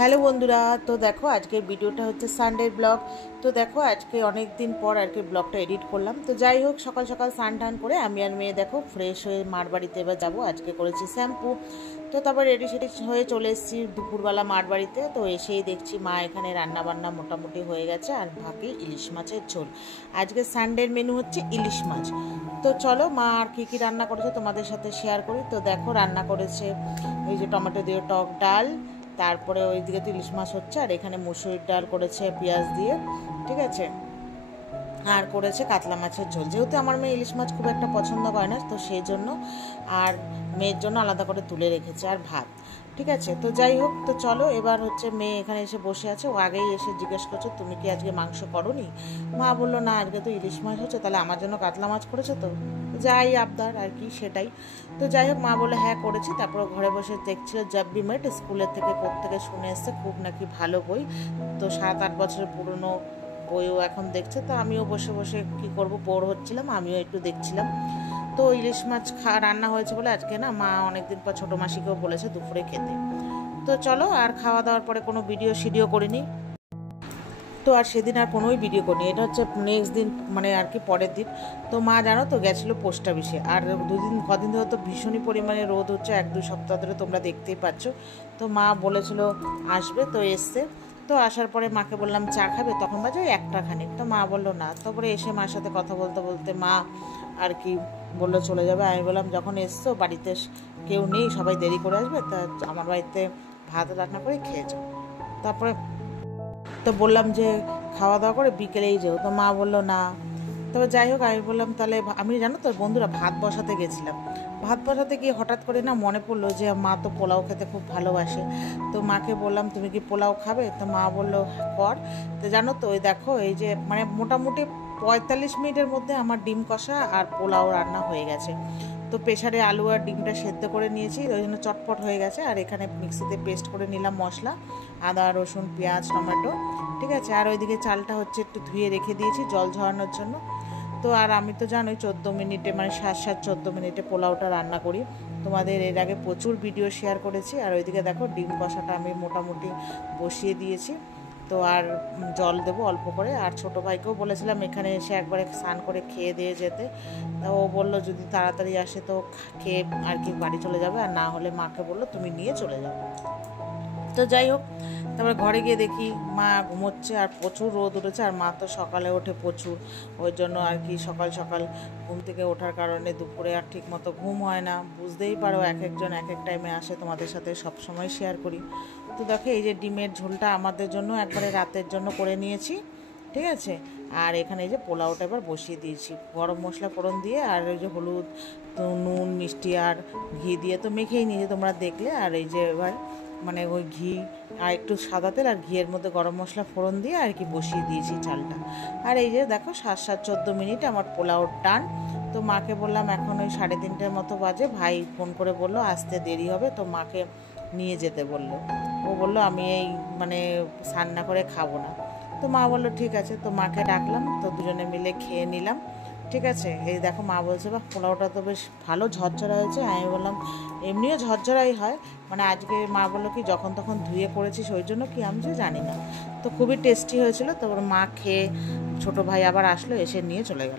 Hello বন্ধুরা, তো দেখো আজকের ভিডিওটা হচ্ছে সানডের ব্লগ। তো দেখো আজকে অনেক দিন পর আর কি ব্লগটা এডিট করলাম। তো যাই হোক, সকাল সকাল স্নান টান করে আমি আর মেয়ে দেখো ফ্রেশ হয়ে মার বাড়িতে এবার যাবো। আজকে করেছি শ্যাম্পু। তো তারপর রেডি সেডি হয়ে চলে এসেছি দুপুরবেলা মার বাড়িতে। তো এসেই দেখছি মা এখানে রান্না বান্না মোটামুটি হয়ে গেছে, আর বাকি ইলিশ মাছের ঝোল। আজকে সানডের মেনু হচ্ছে ইলিশ মাছ। তো চলো মা আর কী কী রান্না করেছে তোমাদের সাথে শেয়ার করি। তো দেখো রান্না করেছে এই যে টমেটো দিয়ে টক ডাল, তারপরে ওইদিকে তো ইলিশ মাছ হচ্ছে, আর এখানে মুসুরির ডাল করেছে পেঁয়াজ দিয়ে, ঠিক আছে। আর করেছে কাতলা মাছের ঝোল। যেহেতু আমার মেয়ে ইলিশ মাছ খুব একটা পছন্দ করে না, তো সেই জন্য আর মেয়ের জন্য আলাদা করে তুলে রেখেছে, আর ভাত, ঠিক আছে। তো যাই হোক, তো চলো এবার হচ্ছে মেয়ে এখানে এসে বসে আছে। ও আগেই এসে জিজ্ঞেস করছে তুমি কি আজকে মাংস করোনি। মা বললো না, আজকে তো ইলিশ মাছ হচ্ছে, তাহলে আমার জন্য কাতলা মাছ করেছো। তো যাই আবদার আর কি সেটাই। তো যাই হোক, মা বলে হ্যাঁ করেছি। তারপর ঘরে বসে দেখছিল জাব্বি মেট, স্কুলের থেকে কোত্থেকে শুনে এসছে, খুব নাকি ভালো বই। তো 7-8 বছরের পুরনো বইও এখন দেখছে। তো আমিও বসে বসে কি করব, বোর হচ্ছিলাম, আমিও একটু দেখছিলাম। তো ইলিশ মাছ রান্না হয়েছে বলে আজকে না মা অনেকদিন পর ছোটো মাসিকেও বলেছে দুপুরে খেতে। তো চলো, আর খাওয়া দাওয়ার পরে কোনো ভিডিও করিনি। তো আর সেদিন আর কোনোই ভিডিও করিনি। এটা হচ্ছে নেক্সট দিন, মানে আর কি পরের দিন। তো মা জানো তো গেছিলো পোস্ট অফিসে। আর কদিন ধরে তো ভীষণই পরিমাণে রোদ হচ্ছে, 1-2 সপ্তাহ ধরে তোমরা দেখতেই পাচ্ছ। তো মা বলেছিল আসবে, তো এসছে। তো আসার পরে মাকে বললাম চা খাবে, তখন বাজে 1টা খানিক। তো মা বললো না। তারপরে এসে মার সাথে কথা বলতে বলতে মা আর কি বললো চলে যাবে। আমি বললাম যখন এসছো বাড়িতে কেউ নেই, সবাই দেরি করে আসবে, তা আমার বাড়িতে ভাত রান্না করে খেয়ে যাও। তারপরে তো বললাম যে খাওয়া দাওয়া করে বিকেলেই যেও। তো মা বললো না। তবে যাই হোক, আমি বললাম তাহলে আমি জানো তো বন্ধুরা ভাত বসাতে গেছিলাম। ভাত বসাতে গিয়ে হঠাৎ করে না মনে পড়লো যে মা তো পোলাও খেতে খুব ভালোবাসে। তো মাকে বললাম তুমি কি পোলাও খাবে। তো মা বললো কর। তো জানো তো ওই দেখো, এই যে মানে মোটামুটি 45 মিনিটের মধ্যে আমার ডিম কষা আর পোলাও রান্না হয়ে গেছে। তো প্রেশারে আলু আর ডিমটা সেদ্ধ করে নিয়েছি, ওই জন্য চটপট হয়ে গেছে। আর এখানে মিক্সিতে পেস্ট করে নিলাম মশলা, আদা রসুন পেঁয়াজ টমেটো, ঠিক আছে। আর ওইদিকে চালটা হচ্ছে একটু ধুয়ে রেখে দিয়েছি জল ঝরানোর জন্য। তো আর আমি তো জানোই 14 মিনিটে, মানে 7-14 মিনিটে পোলাওটা রান্না করি। তোমাদের এর আগে প্রচুর ভিডিও শেয়ার করেছি। আর ওইদিকে দেখো ডিম কষাটা আমি মোটামুটি বসিয়ে দিয়েছি। তো আর জল দেবো অল্প করে। আর ছোটো ভাইকেও বলেছিলাম এখানে এসে একবারে স্নান করে খেয়ে দিয়ে যেতে। তা ও বললো যদি তাড়াতাড়ি আসে তো খেয়ে আর কি বাড়ি চলে যাবে, আর না হলে মাকে বললো তুমি নিয়ে চলে যাও। তো যাই হোক, তারপরে ঘরে গিয়ে দেখি মা ঘুমোচ্ছে, আর প্রচুর রোদ উঠেছে। আর মা তো সকালে ওঠে প্রচুর, ওই জন্য আর কি সকাল সকাল ঘুম থেকে ওঠার কারণে দুপুরে আর ঠিক মতো ঘুম হয় না। বুঝতেই পারো এক একজন এক এক টাইমে আসে, তোমাদের সাথে সব সময় শেয়ার করি। তো দেখো এই যে ডিমের ঝোলটা আমাদের জন্য একবারে রাতের জন্য করে নিয়েছি, ঠিক আছে। আর এখানে এই যে পোলাওটা এবার বসিয়ে দিয়েছি গরম মশলা ফোড়ন দিয়ে, আর ওই যে হলুদ নুন মিষ্টি আর ঘি দিয়ে তো মেখেই নিয়েছি তোমরা দেখলে। আর এই যে এবার মানে ওই ঘি আর একটু সাদা তেল আর ঘিয়ের মধ্যে গরম মশলা ফোড়ন দিয়ে আর কি বসিয়ে দিয়েছি চালটা। আর এই যে দেখো 7-14 মিনিট আমার পোলাও টান। তো মাকে বললাম এখন ওই 3:30টার মতো বাজে, ভাই ফোন করে বললো আসতে দেরি হবে, তো মাকে নিয়ে যেতে বললো। ও বললো আমি এই মানে রান্না করে খাবো না। তো মা বললো ঠিক আছে। তো মাকে ডাকলাম, তো দুজনে মিলে খেয়ে নিলাম, ঠিক আছে। এই দেখো মা বলছে বা পোলাওটা তো বেশ ভালো ঝরঝরা হয়েছে। আমি বললাম এমনিও ঝরঝরাই হয়, মানে আজকে মা বললো কি যখন তখন ধুয়ে করেছিস ওই জন্য কি, আমি যে জানি না। তো খুবই টেস্টি হয়েছিল। তারপর মা খেয়ে ছোটো ভাই আবার আসলো, এসে নিয়ে চলে গেল।